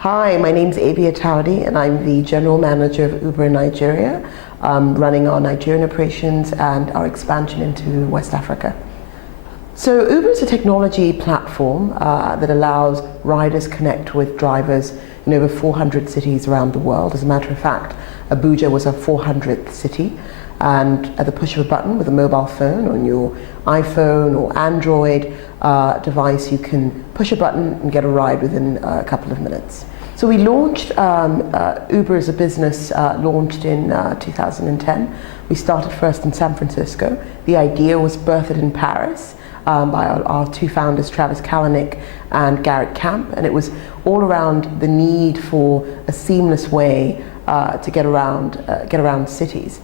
Hi, my name's Ebi Atawodi, and I'm the General Manager of Uber in Nigeria, running our Nigerian operations and our expansion into West Africa. So Uber is a technology platform that allows riders connect with drivers in over 400 cities around the world. As a matter of fact, Abuja was our 400th city, and at the push of a button with a mobile phone on your iPhone or Android device, you can push a button and get a ride within a couple of minutes. So we launched, Uber as a business launched in 2010. We started first in San Francisco. The idea was birthed in Paris by our two founders, Travis Kalanick and Garrett Camp, and it was all around the need for a seamless way to get around cities.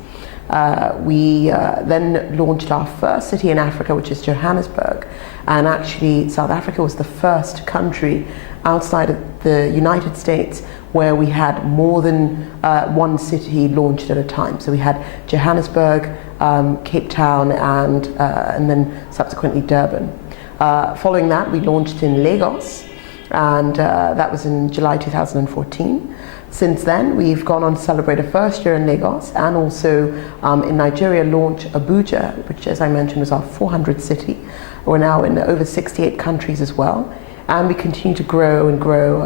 We then launched our first city in Africa, which is Johannesburg, and actually South Africa was the first country outside of the United States where we had more than one city launched at a time. So we had Johannesburg, Cape Town, and then subsequently Durban. Following that, we launched in Lagos, and that was in July 2014. Since then, we've gone on to celebrate a first year in Lagos, and also in Nigeria launch Abuja, which, as I mentioned, was our 400th city. We're now in over 68 countries as well, and we continue to grow and grow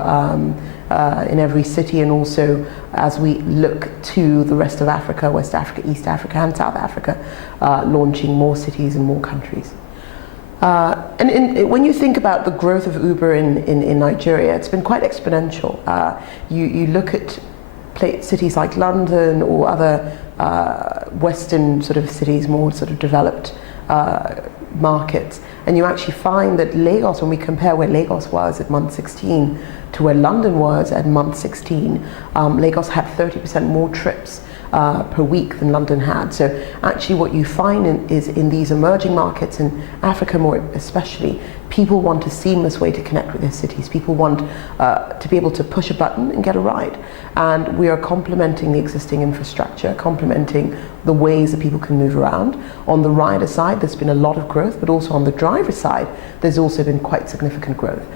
in every city, and also as we look to the rest of Africa, West Africa, East Africa, and South Africa, launching more cities and more countries. When you think about the growth of Uber in Nigeria, it's been quite exponential. You look at cities like London or other Western sort of cities, more sort of developed markets, and you actually find that Lagos, when we compare where Lagos was at month 16 to where London was at month 16, Lagos had 30% more trips per week than London had. So actually what you find is in these emerging markets, in Africa more especially, people want a seamless way to connect with their cities. People want to be able to push a button and get a ride. And we are complementing the existing infrastructure, complementing the ways that people can move around. On the rider side, there's been a lot of growth, but also on the driver side, there's also been quite significant growth.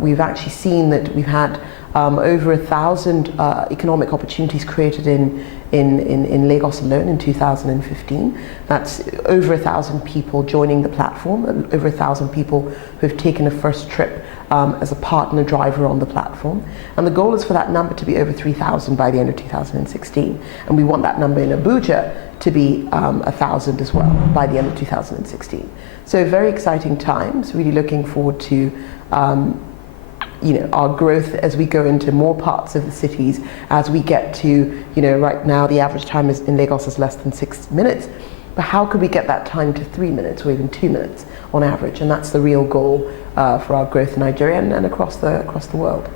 We've actually seen that we've had over 1,000 economic opportunities created in Lagos alone in 2015. That's over 1,000 people joining the platform, over 1,000 people who have taken a first trip as a partner driver on the platform. And the goal is for that number to be over 3,000 by the end of 2016. And we want that number in Abuja to be 1,000 as well by the end of 2016. So very exciting times, really looking forward to our growth as we go into more parts of the cities, as we get to, right now the average time in Lagos is less than 6 minutes, but how could we get that time to 3 minutes or even 2 minutes on average? And that's the real goal for our growth in Nigeria and across the world.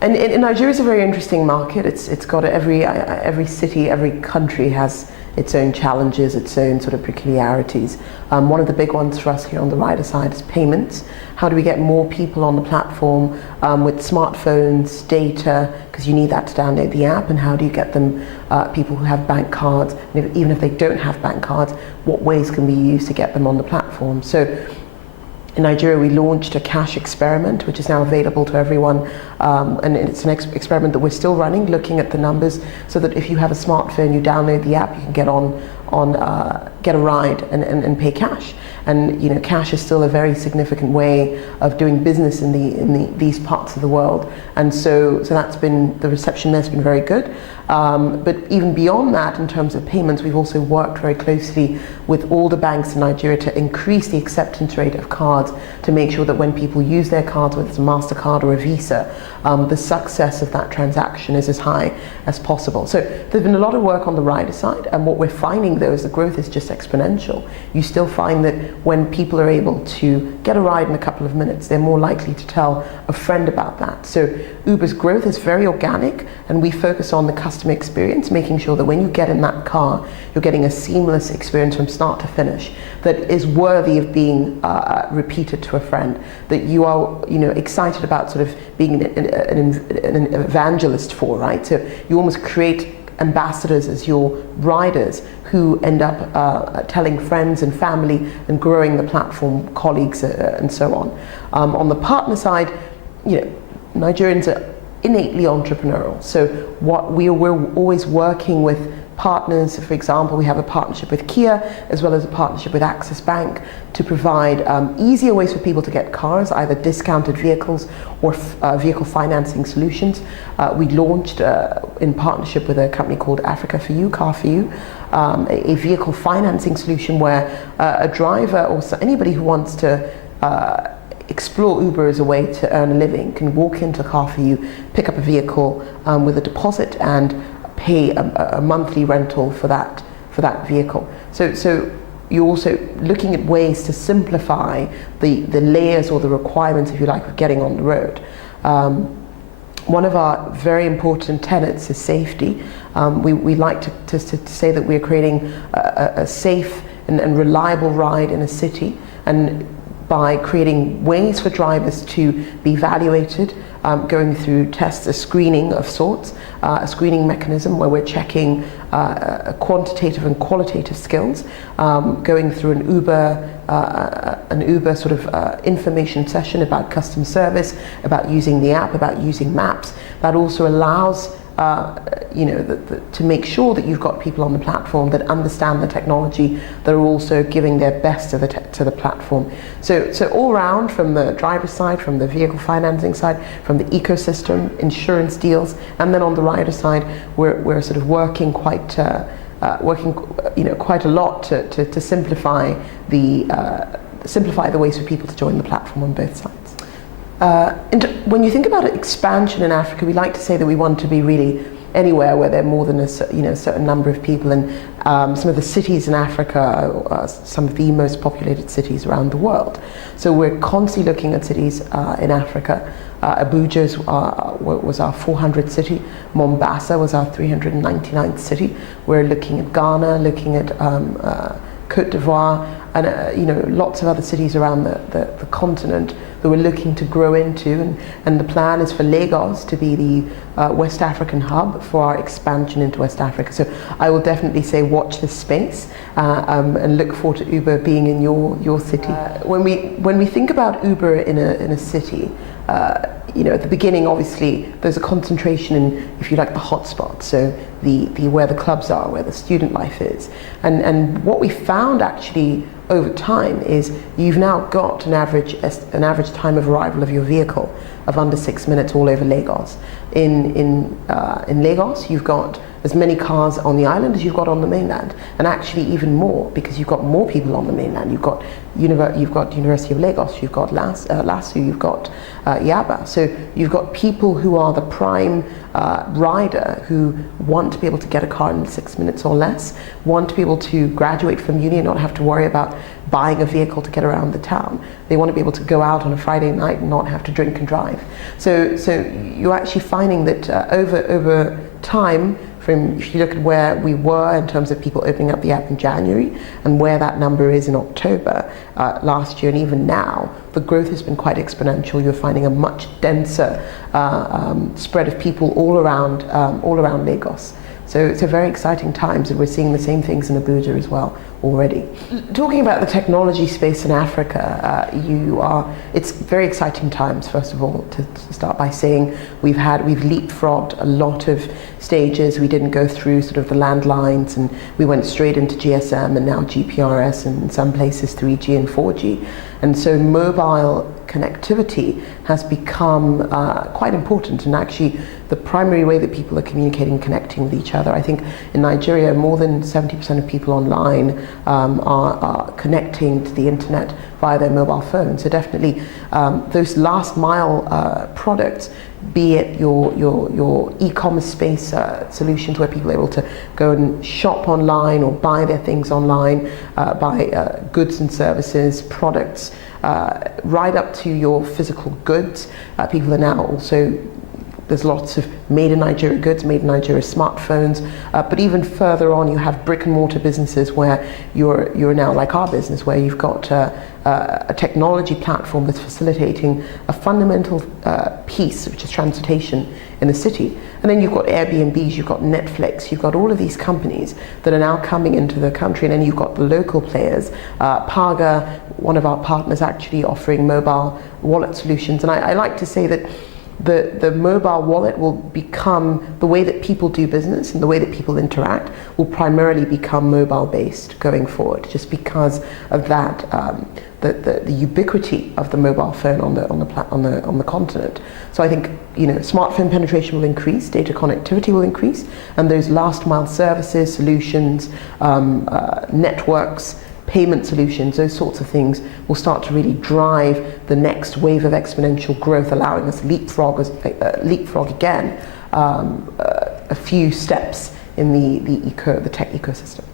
And Nigeria is a very interesting market. It's got every city, every country has its own challenges, its own sort of peculiarities. One of the big ones for us here on the rider side is payments. How do we get more people on the platform with smartphones, data, because you need that to download the app, and how do you get them, people who have bank cards, and even if they don't have bank cards, what ways can we use to get them on the platform? So in Nigeria, we launched a cash experiment, which is now available to everyone, and it's an experiment that we're still running, looking at the numbers, so that if you have a smartphone, you download the app, you can get get a ride and pay cash. And cash is still a very significant way of doing business in these parts of the world, and so that's been, the reception there's been very good. But even beyond that, in terms of payments, we've also worked very closely with all the banks in Nigeria to increase the acceptance rate of cards, to make sure that when people use their cards, whether it's a MasterCard or a Visa, the success of that transaction is as high as possible. So there's been a lot of work on the rider side, and what we're finding though is the growth is just exponential. You still find that when people are able to get a ride in a couple of minutes, they're more likely to tell a friend about that. So Uber's growth is very organic, and we focus on the customer experience, making sure that when you get in that car, you're getting a seamless experience from start to finish that is worthy of being repeated to a friend, that you are excited about sort of being an evangelist for, right? So you almost create ambassadors as your riders who end up telling friends and family and growing the platform, colleagues and so on. On the partner side, Nigerians are innately entrepreneurial. So we're always working with partners. For example, we have a partnership with Kia as well as a partnership with Axis Bank to provide easier ways for people to get cars, either discounted vehicles or vehicle financing solutions. We launched in partnership with a company called Africa for You, Car for You, a vehicle financing solution where a driver or anybody who wants to explore Uber as a way to earn a living can walk into Car for You, pick up a vehicle with a deposit and pay a monthly rental for that vehicle. So you're also looking at ways to simplify the layers or the requirements, if you like, of getting on the road. One of our very important tenets is safety. We like to say that we're creating a safe and reliable ride in a city, and by creating ways for drivers to be evaluated, going through tests, a screening of sorts, a screening mechanism where we're checking quantitative and qualitative skills, going through an Uber sort of information session about customer service, about using the app, about using maps. That also allows to make sure that you've got people on the platform that understand the technology, that are also giving their best to the platform. So all around, from the driver side, from the vehicle financing side, from the ecosystem, insurance deals, and then on the rider side, we're sort of working quite a lot to simplify the ways for people to join the platform on both sides. And when you think about expansion in Africa, we like to say that we want to be really anywhere where there are more than a certain number of people, and some of the cities in Africa are some of the most populated cities around the world. So we're constantly looking at cities in Africa. Abuja was our 400th city. Mombasa was our 399th city. We're looking at Ghana, looking at Côte d'Ivoire, and lots of other cities around the continent that we're looking to grow into, and the plan is for Lagos to be the West African hub for our expansion into West Africa. So I will definitely say watch this space and look forward to Uber being in your city. When we think about Uber in a city, at the beginning, obviously, there's a concentration in, if you like, the hotspots, so the where the clubs are, where the student life is. And what we found actually over time is you've now got an average time of arrival of your vehicle of under 6 minutes all over Lagos. In Lagos, you've got as many cars on the island as you've got on the mainland, and actually even more, because you've got more people on the mainland. You've got University of Lagos, you've got LASU, you've got Yaba. So you've got people who are the prime rider, who want to be able to get a car in 6 minutes or less, want to be able to graduate from uni and not have to worry about buying a vehicle to get around the town. They want to be able to go out on a Friday night and not have to drink and drive. So you're actually finding that over time, if you look at where we were in terms of people opening up the app in January and where that number is in October last year, and even now, the growth has been quite exponential. You're finding a much denser spread of people all around Lagos. So it's a very exciting times, and we're seeing the same things in Abuja as well already. Talking about the technology space in Africa, it's very exciting times. First of all, to start by saying we've leapfrogged a lot of stages. We didn't go through sort of the landlines, and we went straight into GSM and now GPRS, and in some places 3G and 4G. And so mobile connectivity has become quite important, and actually the primary way that people are communicating and connecting with each other. I think in Nigeria, more than 70% of people online are connecting to the internet via their mobile phone. So definitely those last mile products, be it your e-commerce space solutions where people are able to go and shop online or buy their things online, buy goods and services, products, right up to your physical goods. People are now also, there's lots of made in Nigeria goods, made in Nigeria smartphones, but even further on you have brick and mortar businesses where you're now like our business, where you've got a technology platform that's facilitating a fundamental piece, which is transportation in the city. And then you've got Airbnbs, you've got Netflix, you've got all of these companies that are now coming into the country, and then you've got the local players. Paga, one of our partners, actually offering mobile wallet solutions. And I like to say that the mobile wallet will become, the way that people do business and the way that people interact will primarily become mobile based going forward, just because of that, the ubiquity of the mobile phone on the continent. So I think, you know, smartphone penetration will increase, data connectivity will increase, and those last mile services, solutions, networks, payment solutions, those sorts of things will start to really drive the next wave of exponential growth, allowing us leapfrog again a few steps in the tech ecosystem.